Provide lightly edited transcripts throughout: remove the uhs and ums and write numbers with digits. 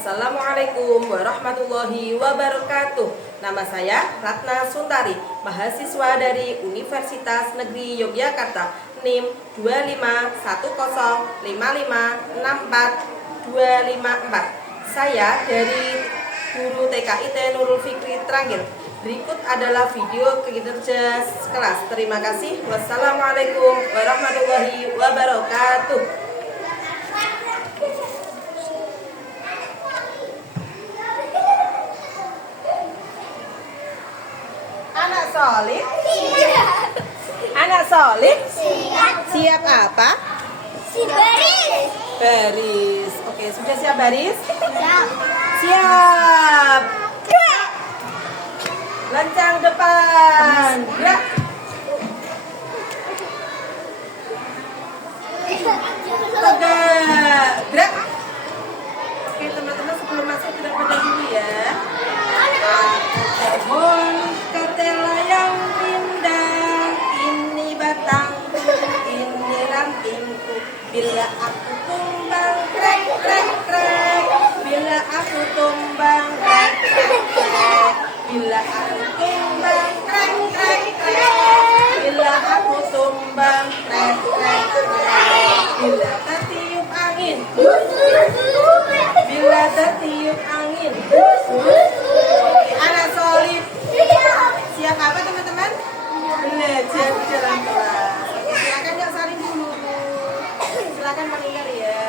Assalamualaikum warahmatullahi wabarakatuh. Nama saya Ratna Suntari, mahasiswa dari Universitas Negeri Yogyakarta, NIM 2510556424. Saya dari Guru TKIT Nurul Fikri Tranggil. Berikut adalah video kinerja kelas. Terima kasih. Wassalamualaikum warahmatullahi wabarakatuh. Anak solid? Siap. Anak solid? Siap. Siap apa? Baris. Baris. Oke, sudah siap baris? Siap. Siap. Gerak. Lancang depan. Gerak. Tegak. Gerak. Oke, teman-teman, sebelum masuk kita pada dulu ya. Pohon ketela yang rindang, ini batangku, ini rantingku. Bila aku tumbang, krek krek krek. Bila aku tumbang, krek krek krek. Bila aku tumbang, krek krek krek. Bila aku tumbang, krek krek krek. Bila tertiup angin, bila tertiup angin. Anak solid. Siap apa teman-teman? Belajar di dalam kelas. Oke, silakan yuk saling dulu. Silakan meninggal ya.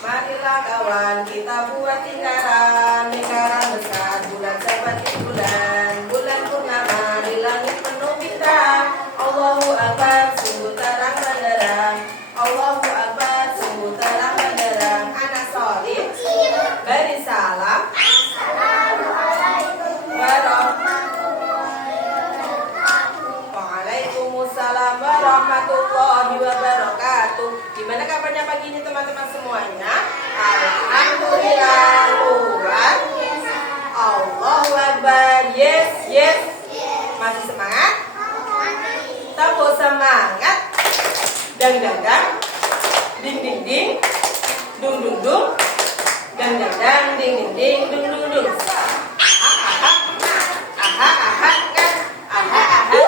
Marilah kawan kita buat lingkaran, lingkaran besar bulan seperti bulan, bulan purnama di langit penuh bintang. Allahu Akbar, sungguh terang benderang. Allahu Akbar, sungguh terang benderang. Anak solid, beri salam. Waalaikumsalam warahmatullahi wabarakatuh. Gimana kabarnya pagi ini teman-teman semuanya? Alhamdulillah luar. Allahu Akbar. Yes, yes. Masih semangat? Tepuk semangat. Dang dang dang. Ding ding ding. Dung dung dung. Dang dang dang. Ding ding ding. Dung dung dung. Aha aha aha kan. Aha aha.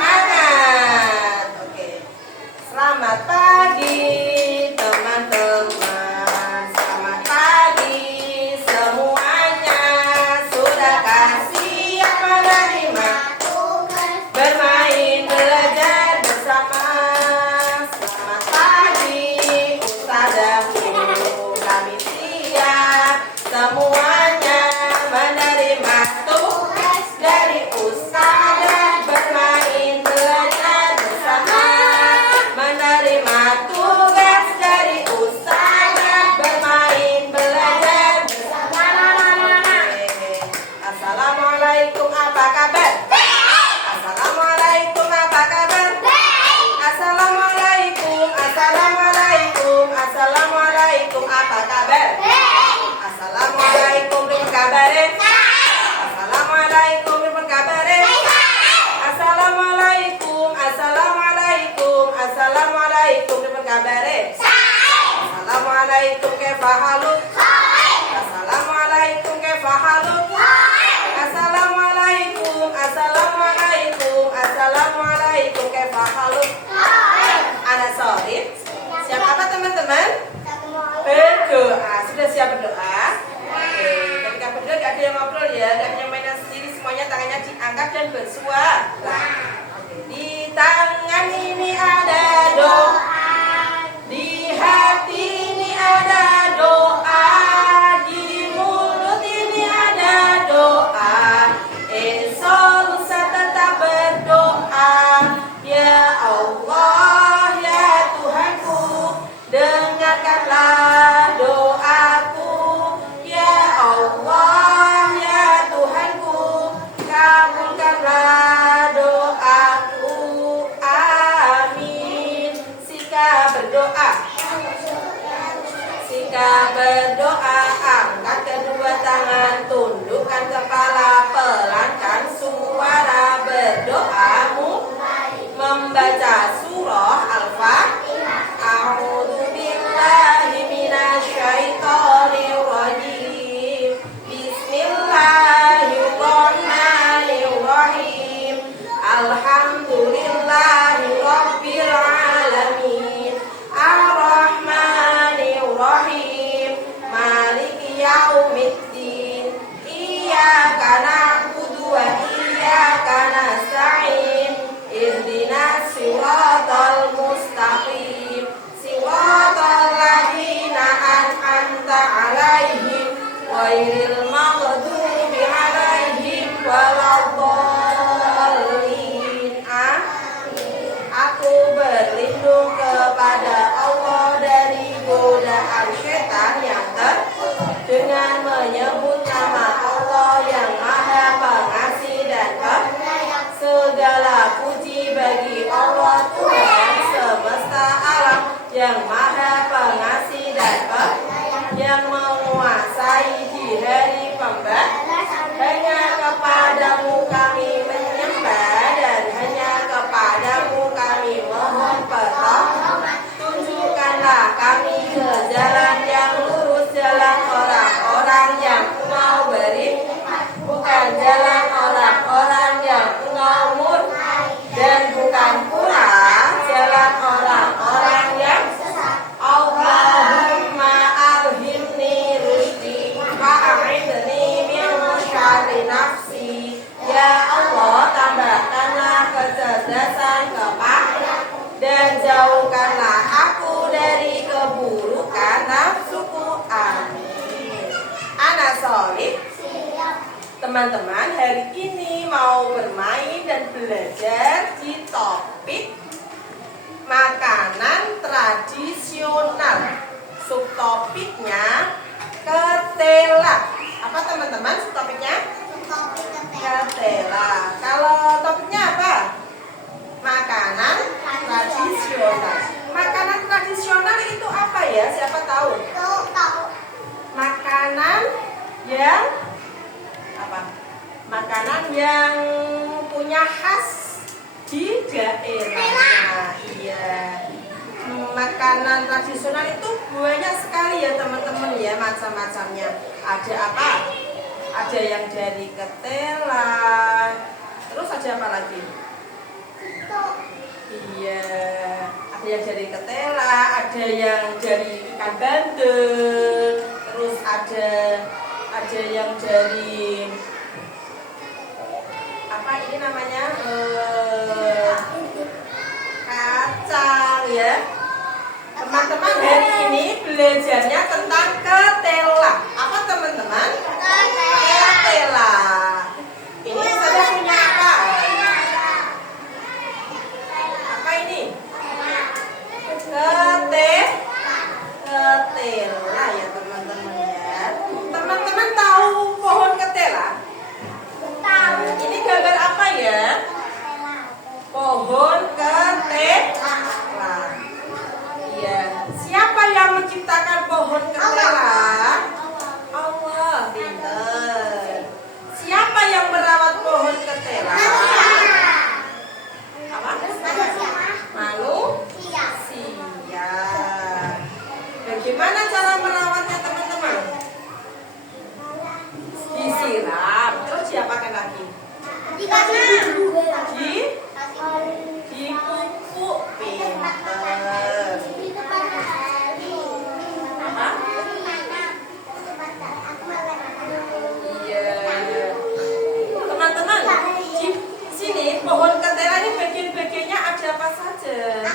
Semangat. Oke. Selamat pagi teman-teman. Selamat pagi semuanya. Sudahkah siap menerima bermain belajar bersama? Selamat pagi ustazahku, kami siap semuanya menerima tugas dari ustazah. Bermain belajar bersama, menerima tugas dari ustazah. Bermain belajar bersama. Assalamualaikum, apa kabar? Assalamualaikum, apa kabar? Assalamualaikum, assalamualaikum, assalamualaikum, apa kabar? Assalamualaikum, apa kabar? Assalamualaikum, apa kabar? Assalamualaikum, assalamualaikum, assalamualaikum, apa kabar? Assalamualaikum, kaifa haluk? Assalamualaikum, kaifa haluk? Assalamualaikum, assalamualaikum, assalamualaikum, kaifa haluk? Anak solid. Siap apa teman-teman? Berdoa. Sudah siap berdoa? Oke. Ketika berdoa gak ada yang ngobrol ya, gak ada yang mainan sendiri, semuanya tangannya diangkat dan bersuara. Oke. Di tangan ini ada doa, di hati ini ada doa, di mulut ini ada doa. Insya kabulkanlah doaku, amin. Sika berdoa, angkat kedua tangan, tundukkan kepala, pelankan suara berdoamu, membaca surah Al-Fatihah. A'udzubillahi minasyaitonir rajim. Bismillahirrahmanirrahim. Alhamdulillahi rabbil alamin. Ar-Rahmanir-Rahim. Maliki yaumiddin. Iyyaka na'budu wa iyyaka nasta'in. Ihdinas siratal mustaqim. Siratal ladzina an'amta 'alaihim ghairil maghdubi 'alaihim waladdallin. Aku berlindung kepada Allah dari godaan setan yang dengan menyebut nama Allah yang Maha Pengasih dan Penyayang. Segala puji bagi Allah Tuhan semesta alam yang Maha Pengasih dan Penyayang, yang menguasai di hari pembalasan. Hanya kepadamu kami menyembah dan hanya kepadamu kami mohon pertolongan. Tunjukkanlah kami ke jalan yang lurus, jalan orang-orang yang Engkau beri nikmat, bukan jalan orang-orang yang Engkau murkai, dan bukan pula jalan orang-orang yang sesat. Allahumma alhimni rusydi wa'idni min syarri nafsi. Ya Allah, tambahkanlah kecerdasan kepadaku dan jauhkanlah aku dari keburukan nafsuku. Amin. Anak solid. Teman-teman, hari ini mau bermain dan belajar di topik makanan tradisional. Subtopiknya ketela. Apa teman-teman subtopiknya? Ketela. Kalau topiknya apa? Makanan tradisional. Makanan tradisional itu apa ya? Siapa tahu? Makanan yang apa? Makanan yang punya khas di daerahnya. Iya. Makanan tradisional itu banyak sekali ya teman-teman ya, macam-macamnya. Ada apa? Ada yang dari ketela. Terus ada apa lagi? Iya, ada yang dari ketela, ada yang dari ikan bandeng, terus ada yang dari apa ini namanya kacang ya. Teman-teman, hari ini belajarnya tentang ketela. Apa teman-teman? Ketela. Ini saya punya apa? Apa ini? Ketela ya teman-teman ya. Teman-teman tahu pohon ketela? Tahu. Ini gambar apa ya? Pohon ketela. Iya. Siapa yang menciptakan pohon ketela? Allah, pintar. Siapa yang merawat pohon ketela? Apa? Manusia. Bagaimana cara merawatnya teman-teman? Disiram. Terus diapakan lagi? Dipupuk. Pintar. Iya. Teman-teman, di sini pohon ketela ini bagian-bagiannya ada apa saja?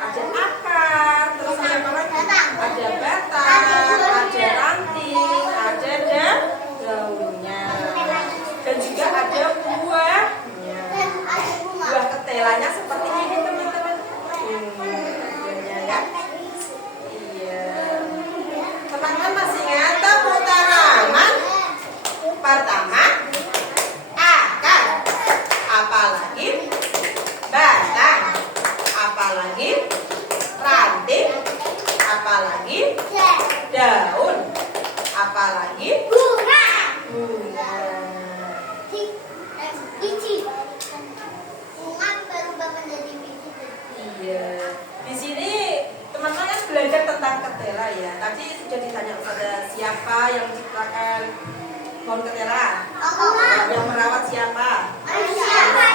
Ada akar, terus ada apa lagi? Ada batang, ada ranting, ada daunnya, dan juga ada buah tanya kepada siapa yang menciptakan pohon ketela? Yang merawat siapa?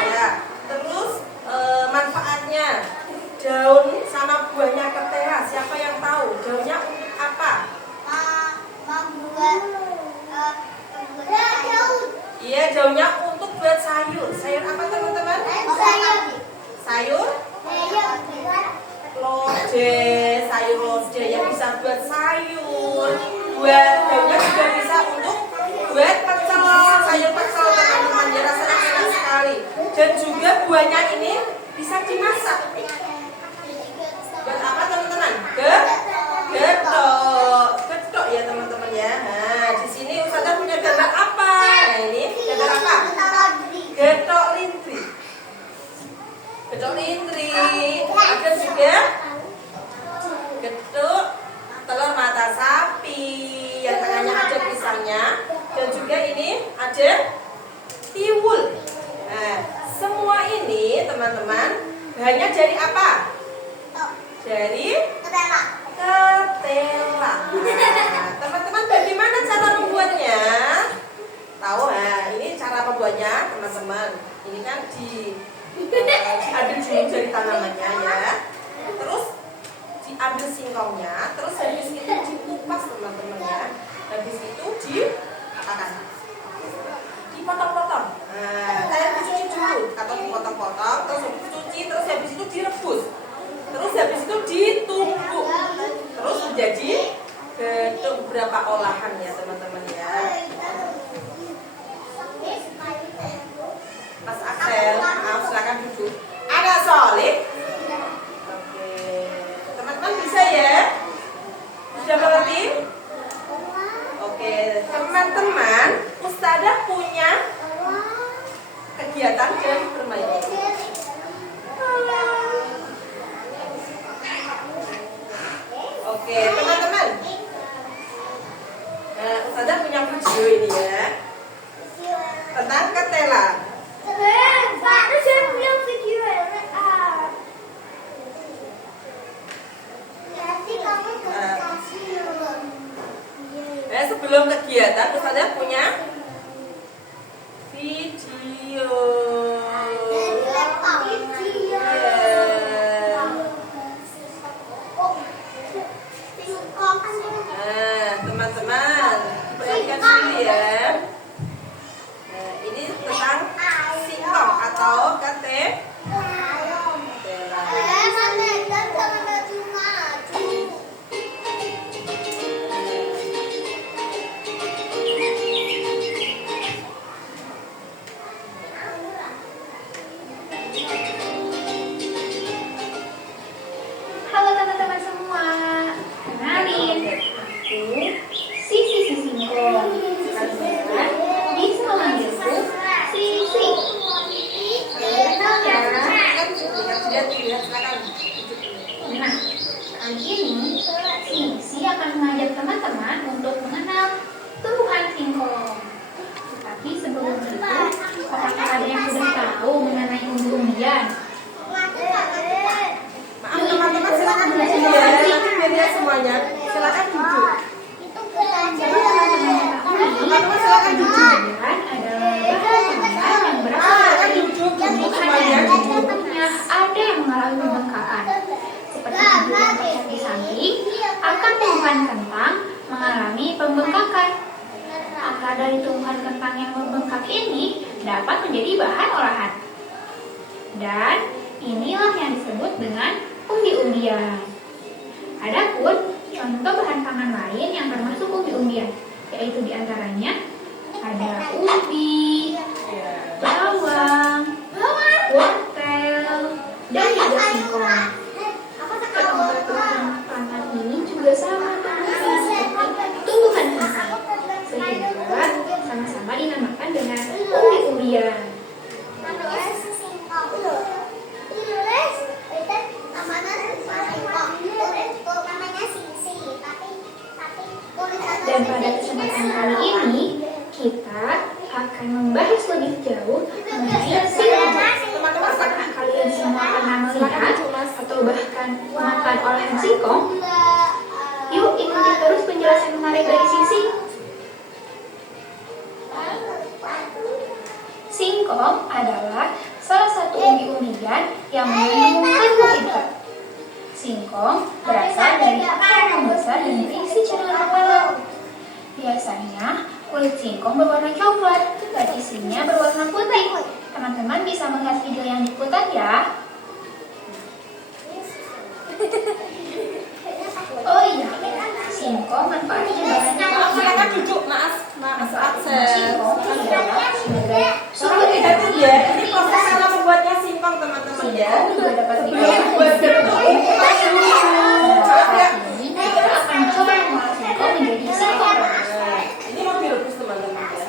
Ya. Terus manfaatnya daun sama buahnya ketela, siapa yang tahu? Daunnya untuk apa? Iya, daunnya untuk buat sayur. Sayur apa teman-teman? Sayur lode, sayur lode yang bisa buat sayur. Buat daunnya juga bisa untuk buat pecel, sayur pecel teman-teman. Ya rasanya enak sekali. Dan juga buahnya ini bisa dimasak. Buat apa teman-teman? Getok ya teman-teman ya. Nah, di sini Ustazah punya gambar apa? Nah, ini gambar apa? Getok lintri. Getok lintri. Ada juga getuk telur mata sapi yang tengahnya ada pisangnya, dan juga ini ada tiwul. Nah, semua ini teman-teman bahannya dari apa? Dari ketela. Nah, teman-teman bagaimana cara membuatnya? Tahu? Nah, ini cara membuatnya teman-teman. Ini kan diambil dulu dari tanamannya ya. Terus diambil singkongnya, terus habis itu dikupas teman-teman ya. Habis itu dipotong-potong. Nah, kayak dicuci dulu atau dipotong-potong, terus dicuci, terus habis itu direbus. Terus habis itu ditumbuk. Terus menjadi getuk beberapa olahan ya teman-teman ya. Mas Axel, maaf silakan duduk. Anak solid. Oke, teman-teman bisa ya? Sudah mengerti? Oke, teman-teman, Ustazah punya kegiatan dan bermain. Oke, teman-teman. Nah, Ustazah punya video ini ya tentang ketela. Nah, sebelum kegiatan Ustazah punya video. Nah, teman-teman, perhatikan dulu ya. Nah, ini tentang singkong atau ketela. Halo teman-teman semua, kenalin, aku Sisi Singkong. Kalian bisa memanggilku Sisi. Kenal ya? Nah, kali ini Sisi akan mengajak teman-teman untuk mengenal tumbuhan singkong. Tapi sebelum itu, apakah ada yang sudah tahu mengenai umbi-umbian? Maaf teman-teman, silakan duduk ya. Nanti biar lihat semuanya. Silakan duduk. Teman-teman silakan duduk. Umbi-umbian adalah bahan yang berasal dari tumbuhan yang bentuknya ada yang mengalami pembengkakan. Seperti video yang terlihat di samping, akar tumbuhan kentang mengalami pembengkakan. Akar dari tumbuhan kentang yang membengkak ini dapat menjadi bahan olahan. Dan inilah yang disebut dengan umbi-umbian. Adapun contoh bahan pangan lain yang termasuk umbi-umbian, yaitu diantaranya ada ubi, bawang, wortel, dan juga singkong. Keempat pangan ini juga sama seperti tumbuhan kentang, sehingga sama-sama dinamakan dengan umbi-umbian. Dan pada kesempatan kali ini kita akan membahas lebih jauh mengenai singkong. Apakah kalian semua pernah melihat atau bahkan makan olahan singkong? Yuk ikuti terus penjelasan berisi sing? Singkong adalah salah satu umbi-umbian yang mengandung karbohidrat. Singkong berasal dari akar yang besar dan berisi cairan air. Biasanya kulit singkong berwarna coklat dan isinya berwarna putih. Teman-teman bisa melihat video yang diputar ya. Oh iya, singkong manfaatnya banyak. Silakan duduk, Mas Akses. Singkong adalah sebagai Soalnya beda tuh ya. Ini proses cara membuatnya singkong teman-teman ya. singkong juga dapat dibuat Buat sebagai Maaf ya. ini kita akan coba mengolah singkong menjadi singkong. Ini mau direbus teman-teman ya.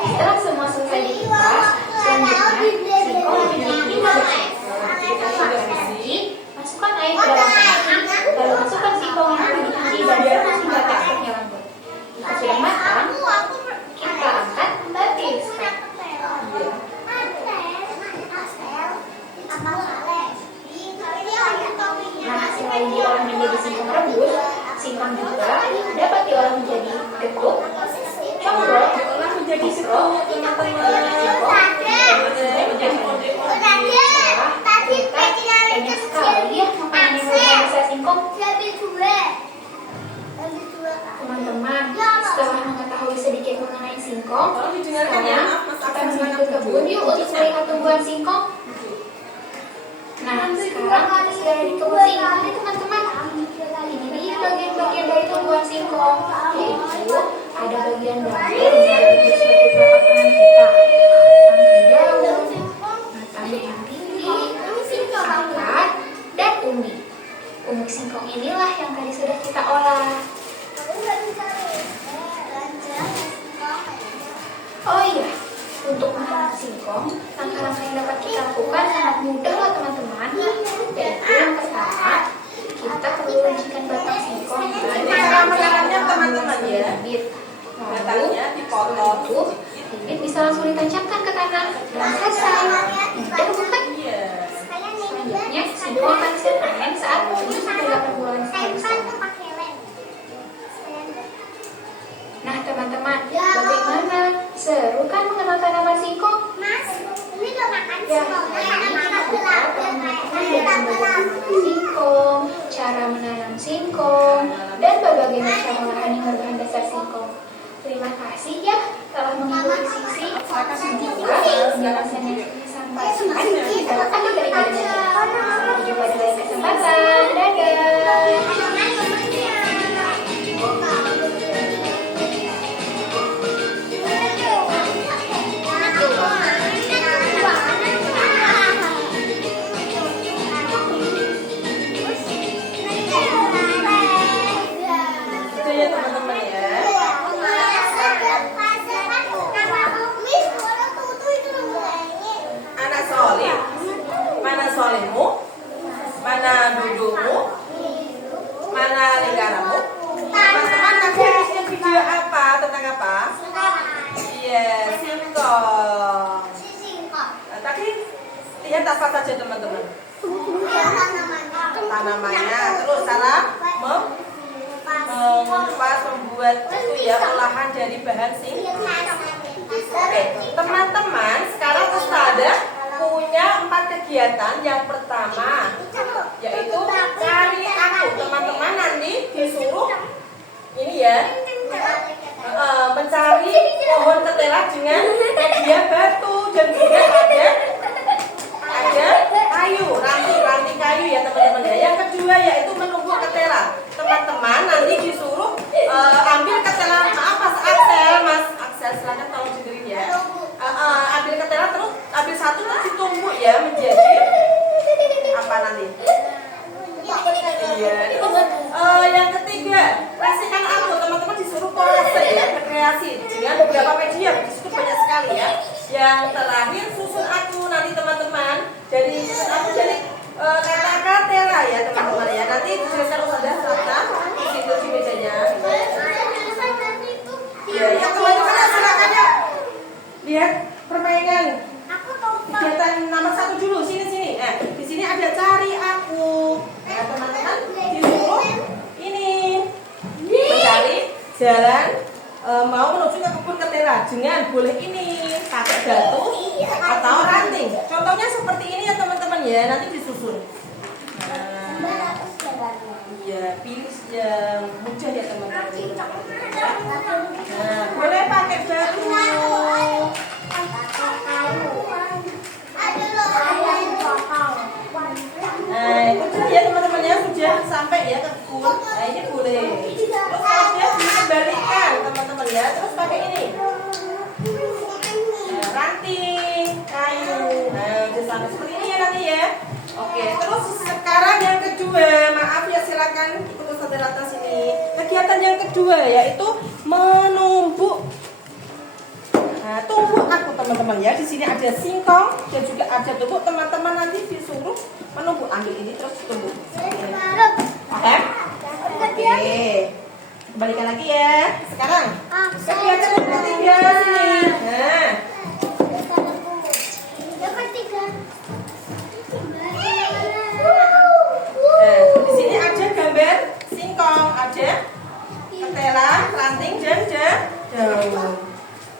Setelah semua selesai dikupas, selanjutnya singkong direbus. Kita aduk, masukkan air ke dalam panci, lalu masukkan singkong yang telah dicuci dan direbus hingga teksturnya lembut. Jika sudah matang, kita angkat dan tiriskan. Nah, selain diolah menjadi singkong rebus, singkong juga dapat diolah menjadi getuk, combro, Diolah menjadi singkong teman-teman. Menjadi konde-konde. banyak sekali ya makanan yang berbahasa bisa singkong. Teman-teman, setelah mengetahui sedikit mengenai singkong, Tolong didengarkan ya, sekarang Mas kita Akses pergi ke kebun yuk untuk melihat tumbuhan singkong. Nah, sekarang kita sudah ada di kebun singkong nih teman-teman. Ini dia bagian-bagian dari tumbuhan singkong, yaitu ada bagian daun yang bentuk seperti telapak tangan kita, rangkai daun, batangnya yang tinggi, akar, dan umbi. Umbi singkong inilah yang tadi sudah kita olah. Oh iya, untuk menanam singkong, langkah-langkah yang dapat kita lakukan sangat mudah loh teman-teman. Yaitu yang pertama, kita perlu runcikan batang singkong. Ini cara menanamnya teman-teman ya. Bibit. Batangnya dipotong. Lalu, bibit bisa langsung ditancapkan ke tanah dan selesai. Mudah bukan? Iya. Selanjutnya, singkong akan siap panen saat 7-8 bulan setelah. Nah teman-teman, bagaimana? Seru kan mengenal tanaman singkong? Ya, kita telah mengetahui singkong, cara menanam singkong, dan berbagai macam olahan yang berbahan dasar singkong. Terima kasih ya telah mengikuti sisi juga penjelasan yang disampaikan. Kita akan beri Sampai jumpa di lain kesempatan. Dadah. Itu ya teman-teman ya. Anak solih, mana solihmu, mana dudukmu, mana lingkaranmu. Teman-teman tadi habisnya video apa, tentang apa? Iya, singkong. Nah, tadi lihat apa saja teman-teman? Tanamannya, terus cara mengupas, membuat itu ya olahan dari bahan singkong. Oke, teman-teman, sekarang Ustazah punya 4 kegiatan. Yang pertama yaitu cari aku. Teman-teman nanti disuruh ini ya, mencari pohon ketela dengan media batu dan juga ada kayu, ranting kayu ya teman-teman ya. Yang kedua yaitu menunggu ketela. Teman-teman nanti disuruh ambil ketela. Maaf Mas Aksel, silakan tolong dengerin ya. Ambil ketela terus ambil satu terus ditumbuk ya menjadi apa nanti? Iya. Yang ketiga, kasihkan aku. Teman-teman disuruh kolase ya, berkreasi dengan beberapa media. Di situ banyak sekali ya. Yang terakhir susun aku nanti teman-teman. Jadi susun aku jadi kata-kata ya teman-teman ya. Nanti dijelaskan Ustazah serta di situ di mejanya. Ya, yang teman-teman silakan ya. Lihat permainan. Kegiatan nomor 1 dulu, sini. Di sini ada cari aku. Teman-teman disuruh ini mencari jalan mau menuju ke kebun ketela dengan boleh ini pakai batu atau ranting. Contohnya seperti ini ya teman-teman ya, nanti disusun. Nah, ya pilih yang mudah ya teman-teman. Nah, boleh pakai batu. Nah, itu sudah ya teman-teman ya, sudah sampai ya ke kebun. Nah, ini boleh. Terus dia dikembalikan teman-teman ya, terus pakai ini. Nah, ranting, kayu. Nah, udah sampai seperti ini ya nanti ya. Oke, terus sekarang yang kedua, maaf ya silakan ikut Ustaz dari atas ini. Kegiatan yang kedua yaitu menumbuk. Nah, tumbuk aku teman-teman ya. Di sini ada singkong dan juga ada tumbuk. Teman-teman nanti disuruh menumbuk. Ambil ini terus tumbuk. Oke? Oke. Kembalikan lagi ya. Sekarang kegiatan yang ketiga sini. Nah. Di sini ada gambar singkong, ada ketela, ranting dan daun.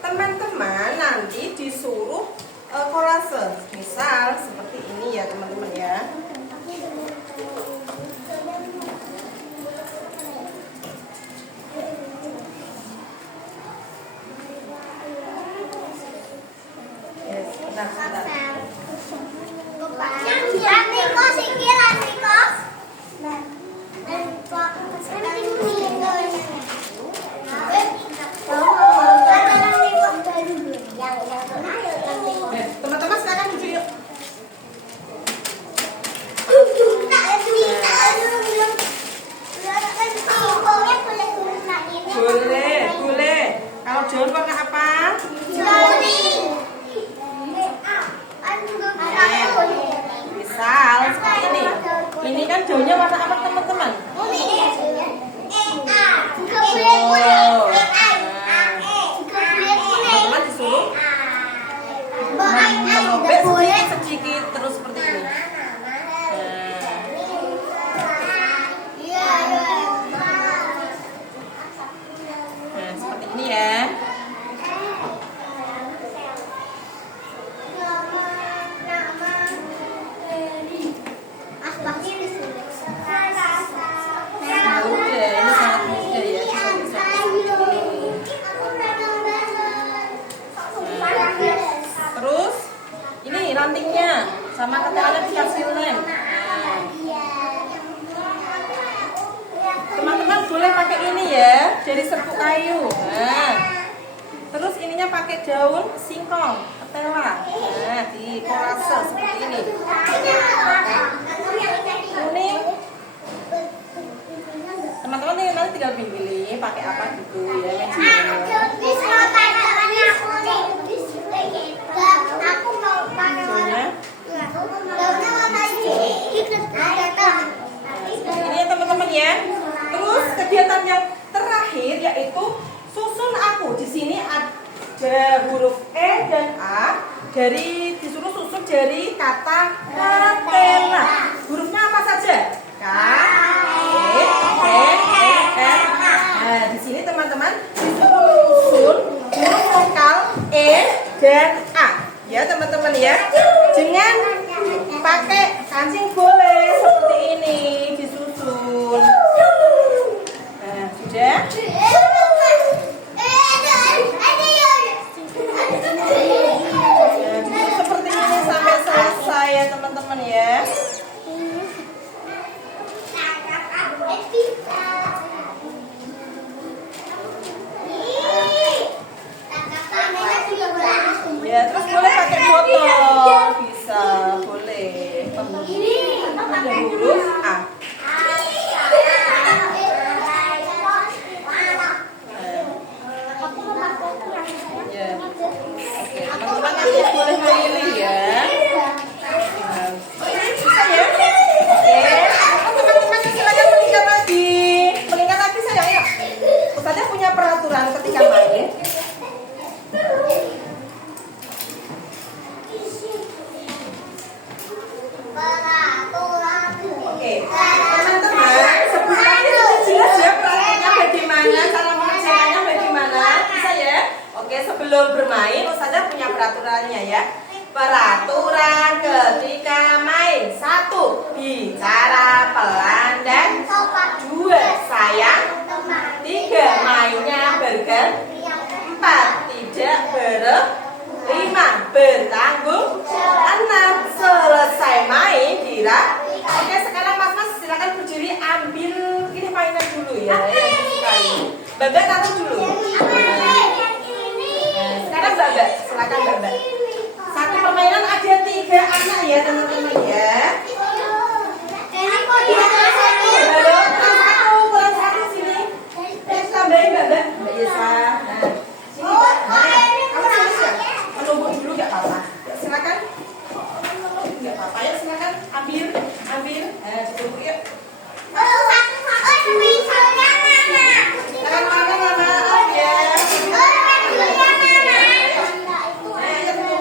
Teman-teman nanti disuruh kolase, misal seperti ini ya teman-teman ya. Sebentar. Teman-teman sekarang duduk yuk. Boleh. Kalau daun warna apa? Misal seperti ini. Ini kan daunnya warna apa teman-teman? Teman-teman disuruh merobek sedikit terus seperti ini. Nah, seperti ini ya. Terus ini rantingnya sama ketelanya dikasih lem. Teman-teman boleh pakai ini ya, dari serbuk kayu. Nah, terus ininya pakai daun singkong, ketela. Nah, di kolase seperti ini. Kuning. Teman-teman ini nanti tinggal pilih pakai apa gitu ya. Ini ya teman-teman ya. Terus kegiatan yang terakhir yaitu susun aku. Di sini ada huruf E dan A. Disuruh susun dari kata ketela. Hurufnya apa saja? K, E, N, A. Nah, di sini teman-teman disuruh susun huruf vokal E dan A. Ya teman-teman ya. Dengan pakai kancing boleh seperti ini disusun. Nah, sudah. Seperti ini sampai selesai ya teman-teman ya. Ya, terus boleh pakai botol, bisa, boleh. Ada huruf A. Peraturan ketika main. 1. Bicara pelan dan 2. Sayang. 3. Mainnya berganti. 4. Tidak berlima. Bertanggung. 6. Selesai main diraih. Oke, sekarang mas silakan berdiri ambil ini mainan dulu ya. Yang disukai. Babak atau dulu? Sekarang babak, silakan babak. Satu permainan ada 3 anak ya teman-teman ya. Halo, kurang satu sini. Tambahin babak, Mbak Yesa. Nah, sini Mbak. Kamu harus ya menunggu dulu nggak apa-apa. Silakan. Nggak apa-apa ya, silakan ambil. Ditunggu yuk. Jangan marah, maaf ya. Ayo tunggu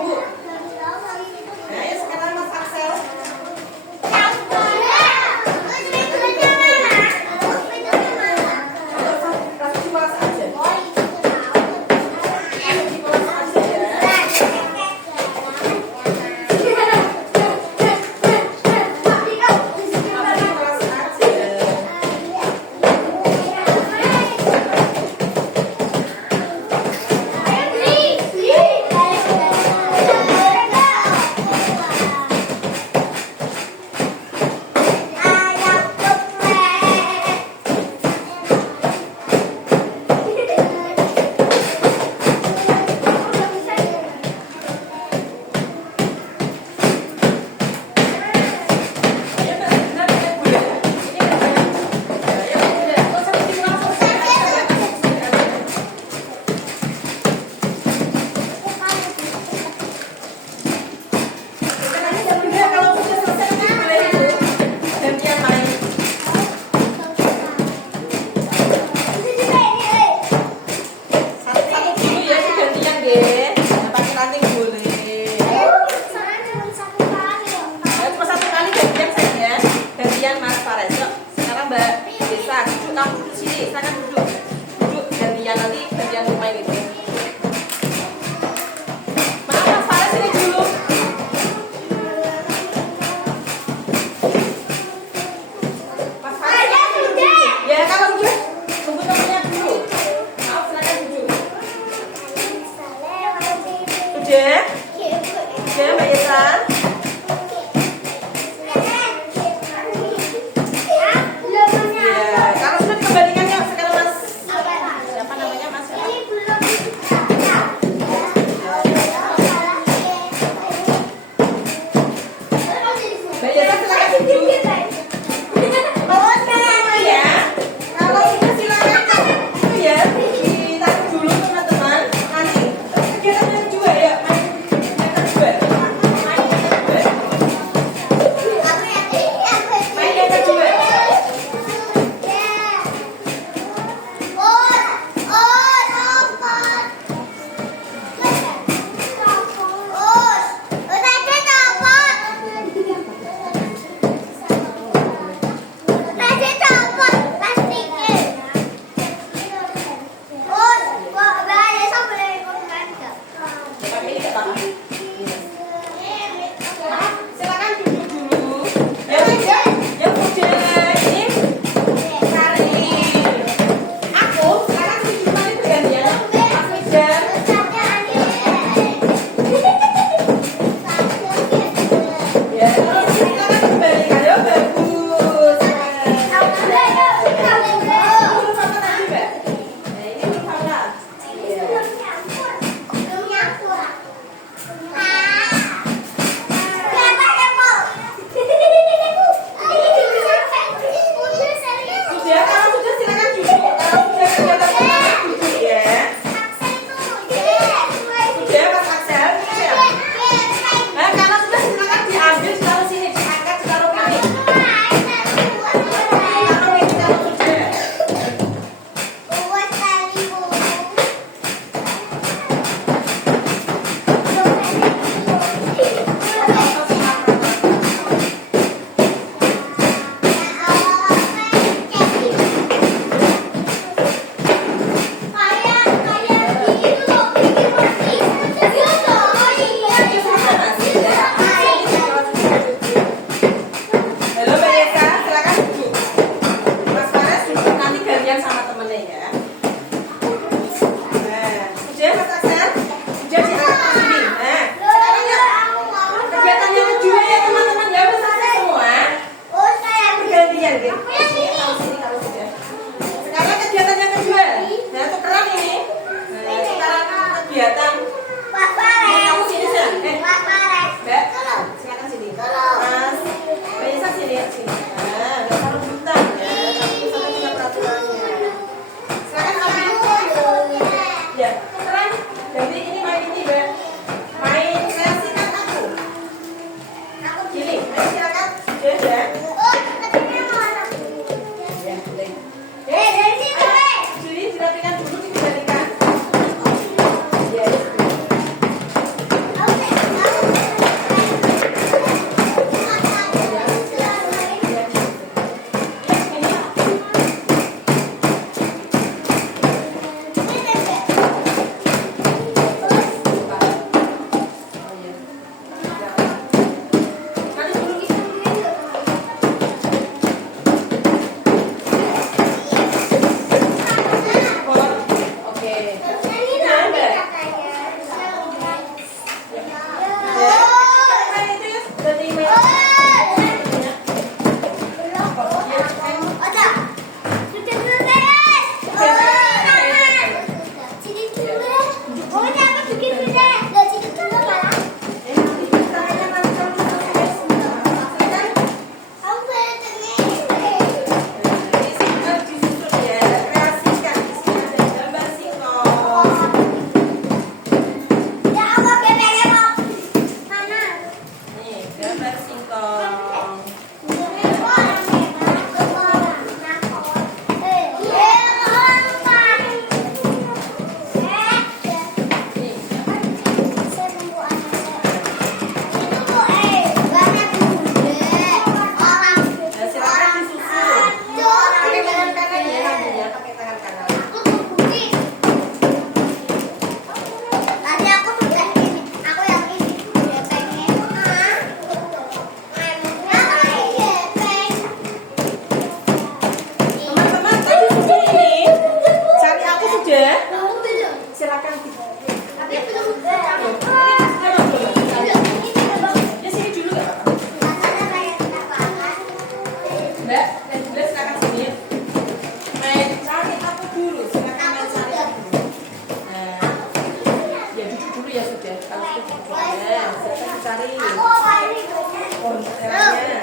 Oh, caranya.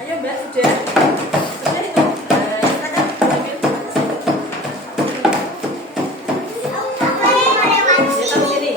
Ayo Mbak, sudah. Sudah itu. Silakan ambil. Ya, taruh sini.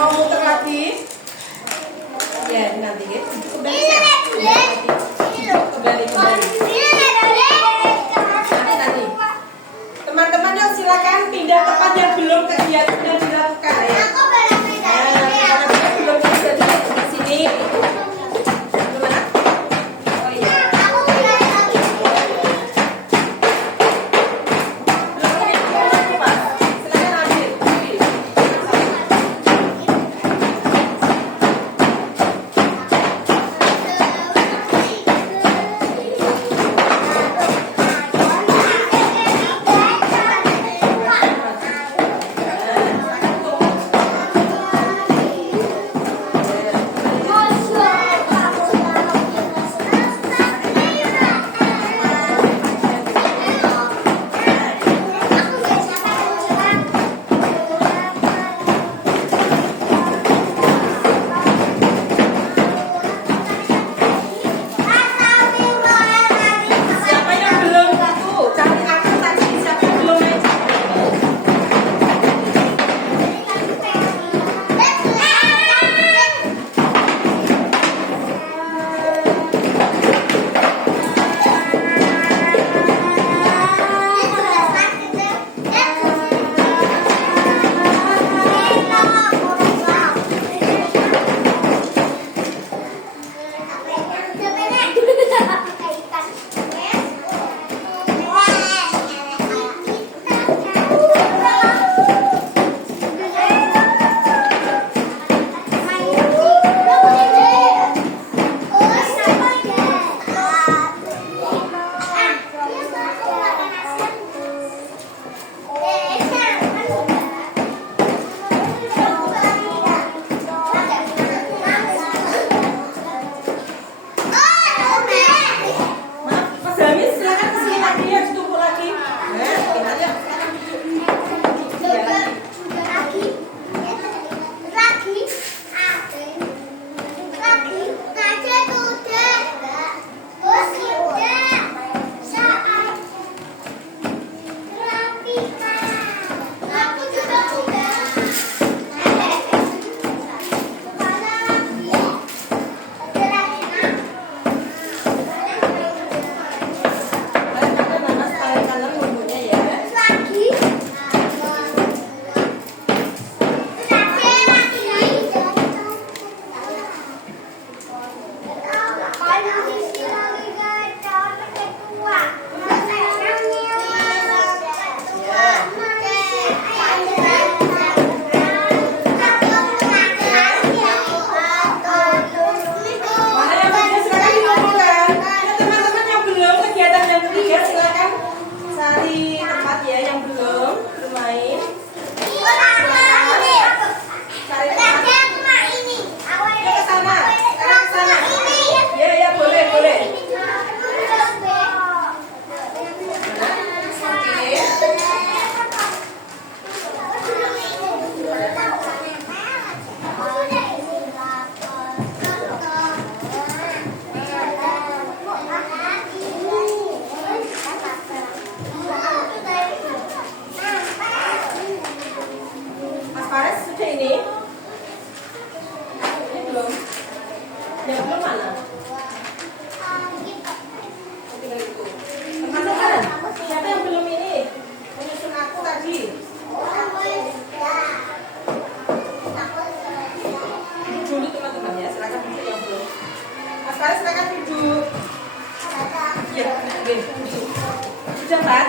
Mau muter lagi? Ya, nanti ya. Kembali. Nanti. Teman-teman yuk silakan pindah tempat yang belum kegiatannya dilakukan ya. Karena belum bisa di sini. Gimana? Oh iya. Silakan ambil. Siapa yang belum itu? Cari aku tadi. Siapa yang belum main? Mas Damis, silakan kesini lagi ya, ditumpuk lagi. Kita aja. Mas paling kanan nunggunya ya. Mana yang belum silakan dikumpulkan. Ya, teman-teman yang belum kegiatan yang ketiga silakan cari tempat ya yang belum bermain. Cari tempat. Ya ke sana. Sekarang ke sana. Ya ya boleh boleh. Mas Faris sudah ini? Ini belum. Yang belum mana? Tinggal itu. Teman-teman, siapa yang belum ini? Menyusun aku tadi. Duduk dulu teman-teman ya, silakan duduk yang belum. Mas Faris silakan duduk. Ya, oke, duduk. Sudah kan?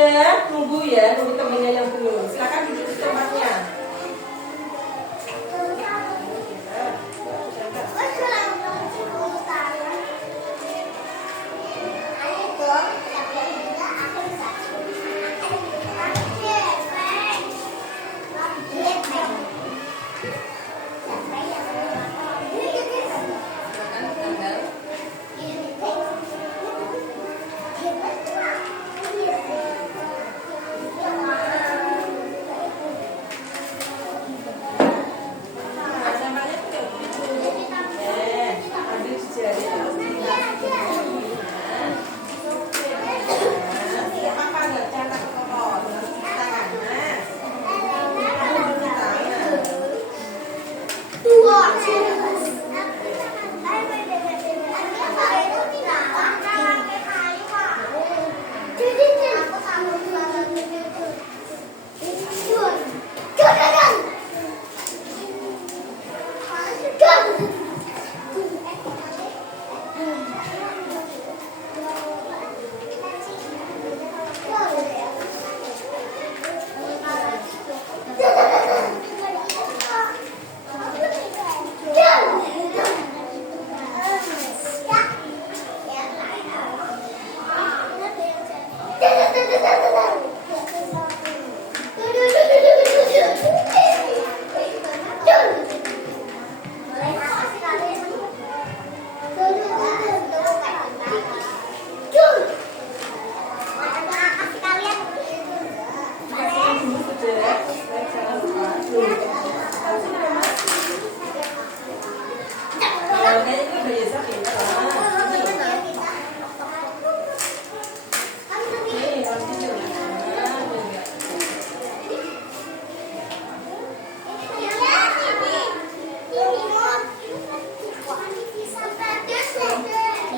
sudah nunggu ya, nunggu temennya yang belum. Silakan duduk di tempatnya.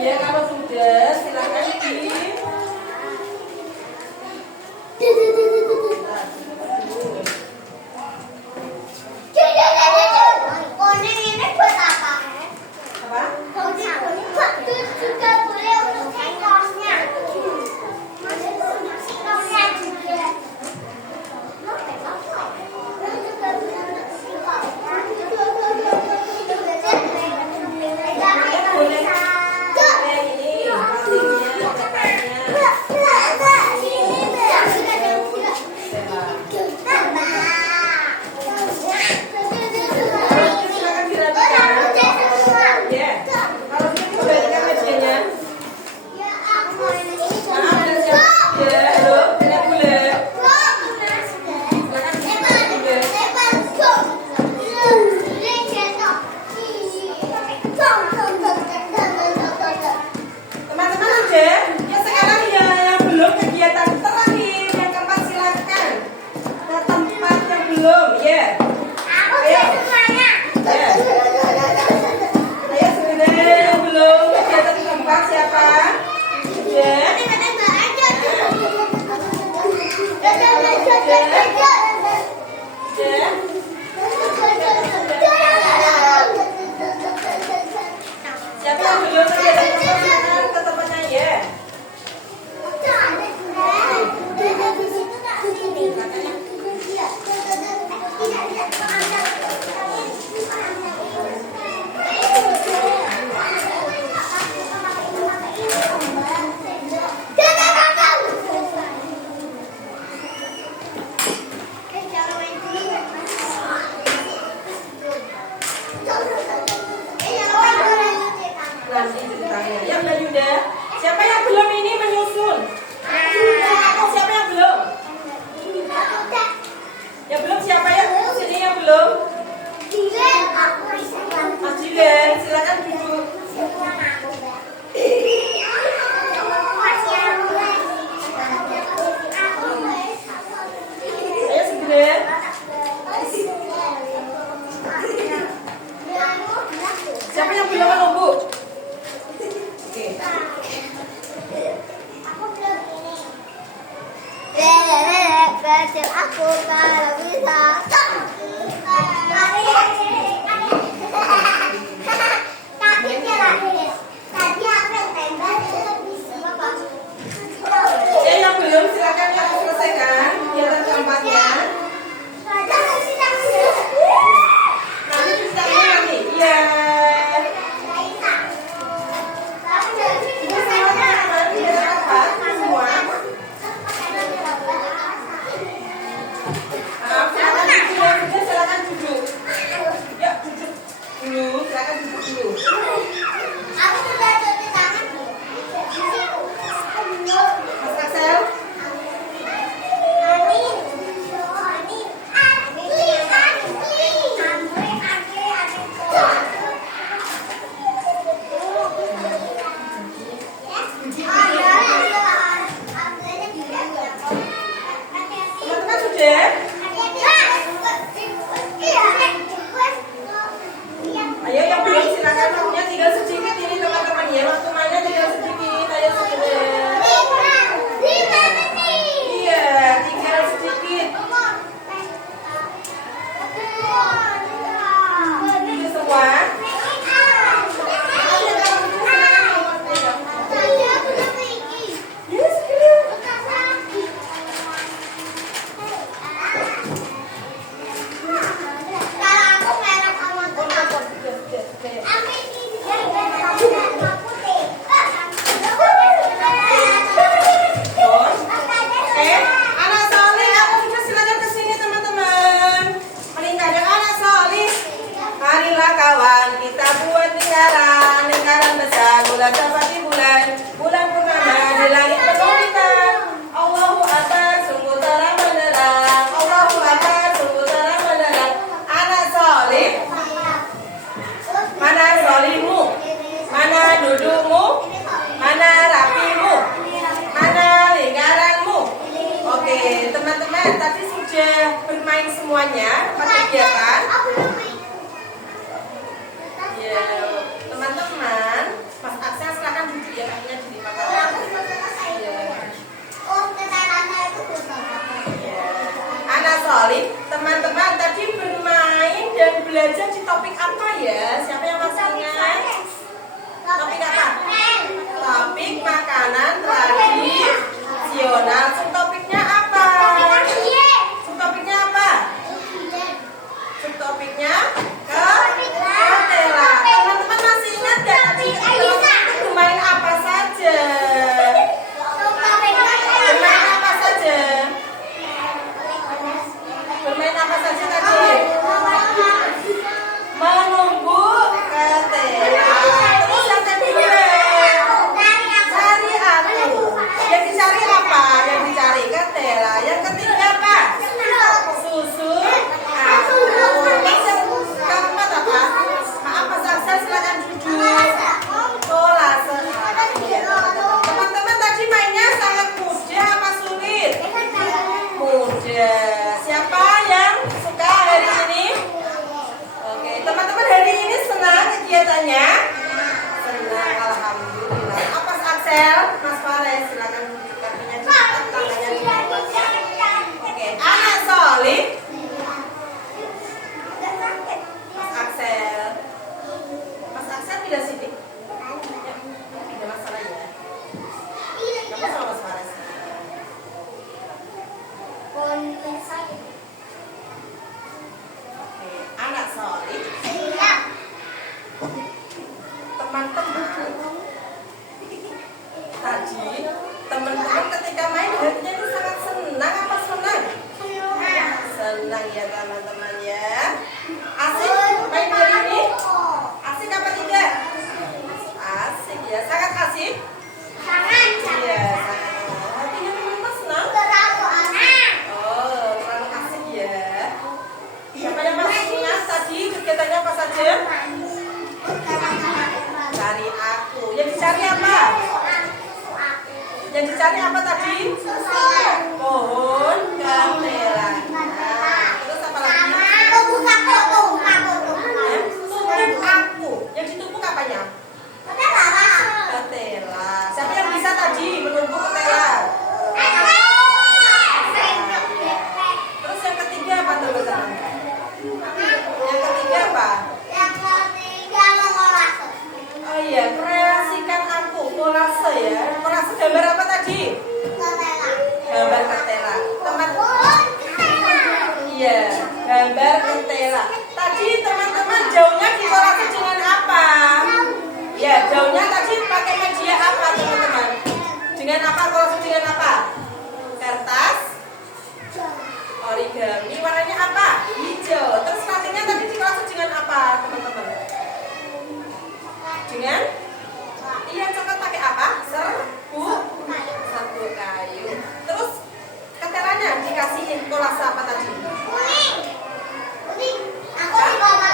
Ya, kalau sudah silakan di Siapa yang bilang menunggu? Oke. Kecil aku kalau bisa. Tapi terakhir tadi aku yang tembak bisa. Yang belum silakan yang sudah bermain semuanya, dapat kegiatan? Ya, teman-teman, Mas Aksa silakan duduk ya, kakinya dilipat. Anak Solid, teman-teman tadi bermain dan belajar di topik apa ya? Siapa yang masih ingat? Topik apa? Topik makanan tradisional. Subtopiknya apa? Subtopiknya apa? Subtopiknya ketela. Teman-teman masih ingat gak tadi teman-teman bermain apa saja? Bermain apa saja? Bermain apa saja tadi? Menunggu ketela. Terus yang kedua, cari aku. Yang dicari apa? Yang dicari ketela. Yang ketiga apa? Susu aku. Terus yang keempat apa? Maaf Mas Aksa, silakan duduk. Kolase. Teman-teman tadi mainnya sangat mudah apa sulit? Mudah. Siapa yang suka hari ini? Oke, teman-teman hari ini senang kegiatannya? Senang, alhamdulillah. Apa Mas Axel? Mas Fares, silakan duduk kakinya diangkat, tangannya diangkat ya. Oke, anak Solid. Mas Axel. Mas Axel tidak sini? Ya, tidak masalah ya. Kamu sama Mas Fares. Oke, anak Solid. Teman-teman, tadi teman-teman ketika main hatinya itu sangat senang apa senang? Senang ya teman-teman ya. Asik main hari ini? Asik apa tidak? Asik ya, sangat asik. Iya, sangat. Hatinya teman-teman senang? Oh, terlalu asik ya. Siapa yang masih ingat tadi kegiatannya apa saja? Cari aku. Yang dicari apa? Yang dicari apa tadi? Pohon ketela. Nah, terus apa lagi? Tumpuk aku. Yang ditumpuk apanya? Ketela. Siapa yang bisa tadi menumpuk ketela? Terus yang ketiga apa teman-teman? Yang ketiga apa? Oh iya, kreasikan aku. Kolase ya. Kolase gambar apa tadi? Gambar ketela. Iya, gambar ketela. Tadi teman-teman jauhnya dikolase dengan apa? Ya, jauhnya tadi pakai media apa teman-teman? Dengan apa kolase dengan apa? Kertas origami. Warnanya apa? Hijau. Terus nantinya tadi dikolase dengan apa teman-teman? Dengan? Iya, coklat pakai apa? Serbu kayu. Terus ketelanya dikasihin kolase apa tadi?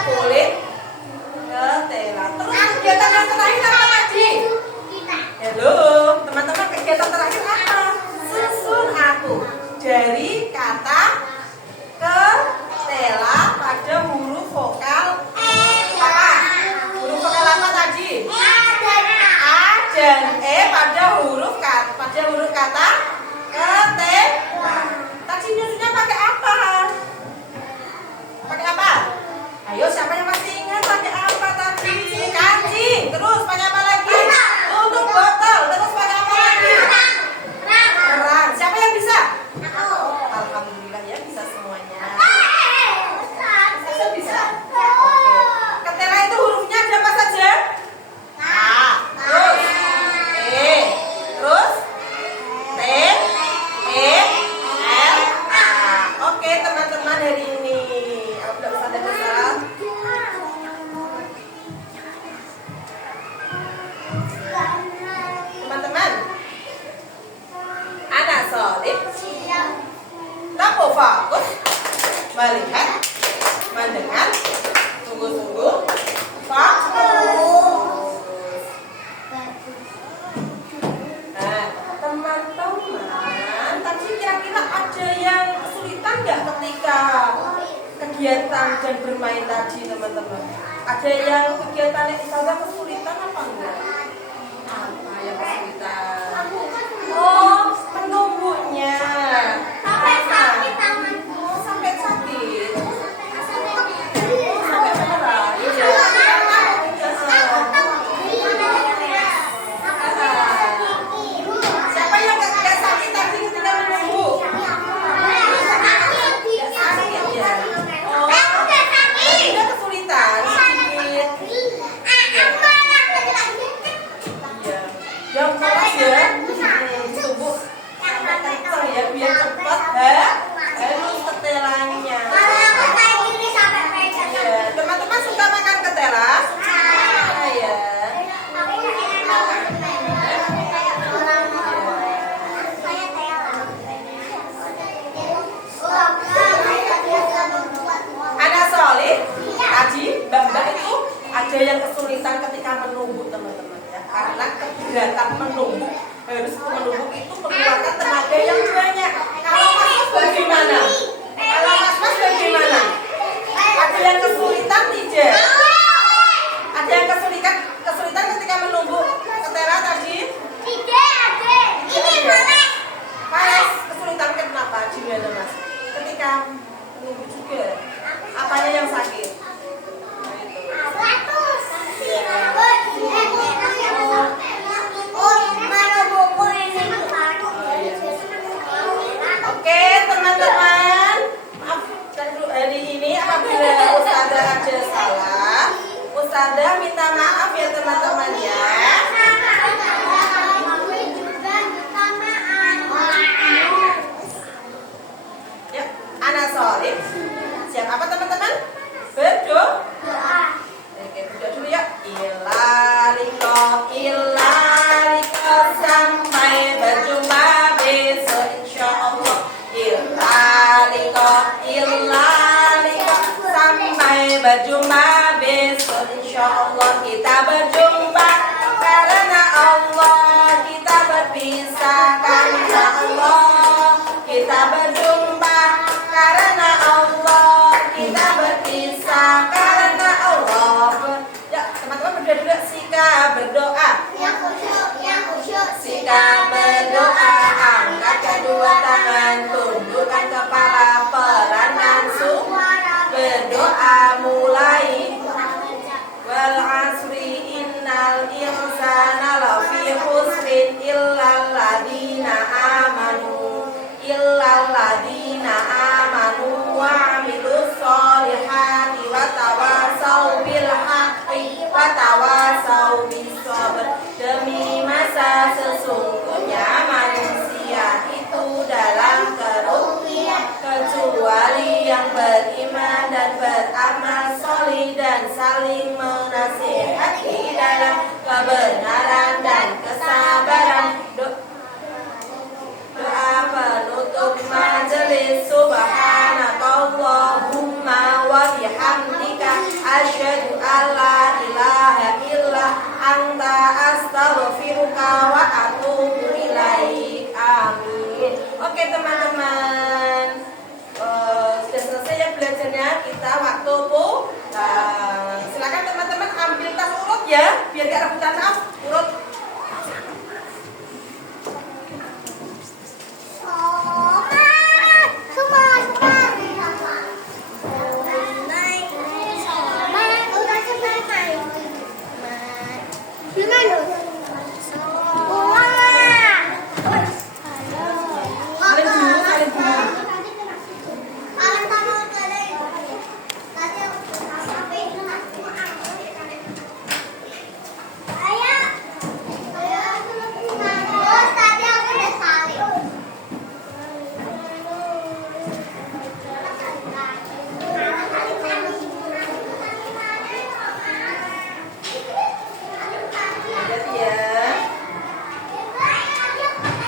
Kulit ketela. Terus kegiatan yang terakhir apa tadi? Halo, teman-teman, kegiatan terakhir apa? Susun aku. Dari kata ketela pada huruf vokal apa? Huruf vokal apa tadi? A dan E pada huruf kata ketela. Tadi nyusunnya pakai apa? Pakai apa? Ayo, siapa yang masih ingat pakai apa tadi? Kancing. Terus pakai apa lagi? Untuk botol. Terus pakai apa lagi? Kerang. Siapa yang bisa? Alhamdulillah ya, bisa semuanya. Bisa. Oke. Ketela itu hurufnya ada apa saja? A. Terus E. Terus T. E. L. A. Oke teman-teman, hari ini aku udah besar. Teman-teman, anak Solid, tapo fokus, melihat, mendengar, tunggu-tunggu, fokus. Nah, teman-teman, tadi kira-kira ada yang kesulitan nggak ketika kegiatan dan bermain tadi teman-teman? Ada yang kegiatannya Ustazah kesulitan apa enggak? Apa yang kesulitan? Oh, menumbuhnya. Sampai sakit tanganku. Oh, sampai sakit. Sampai merah. Iya. Siapa yang nggak sakit tadi ketika menumbuh? Sakit ya. Oh, tidak kesulitan sedikit. Iya. Yang keras ya. Tubuh sampai kencang ya biar cepat harus ketelanya. Iya. Teman-teman suka makan ketela? Iya. Anak soleh tadi mbak itu ada yang kesulitan ketika menumbuh teman-teman ya, karena kegiatan menumbuh harus menumbuh itu mengeluarkan tenaga yang banyak. Kalau mas bagaimana? Kalau mas bagaimana? Ada yang kesulitan tidak? Ada yang kesulitan ketika menumbuh ketela tadi? Mas kesulitan kenapa? Gimana mas? Ketika menumbuh juga, apanya yang sakit? Oke teman-teman, maaf hari ini apabila Ustazah ada salah, Ustazah minta maaf ya teman-teman ya. Ya, anak soleh. Siap apa teman-teman? Berdoa. Oke, berdoa dulu ya. Ilaliko sampai berjumpa besok insyaallah. Ilaliko sampai berjumpa besok insyaallah. Kita berjumpa karena Allah, kita berpisah karena Allah. Kita berjumpa karena Allah, kita berpisah karena Allah. Ya, teman-teman berdoa dulu. Sikap berdoa. Sikap berdoa. Angkat kedua tangan, tundukkan kepala, pelan langsung berdoa mulai. Wal asri innal insana lafi khusrin illal ladina amanu wa amilus solihati wa tawasau bil haqqi wa tawasau bis sabr. Demi masa sesungguhnya manusia itu dalam kerugian kecuali yang beriman dan beramal solih dan saling menasihati dalam kebenaran.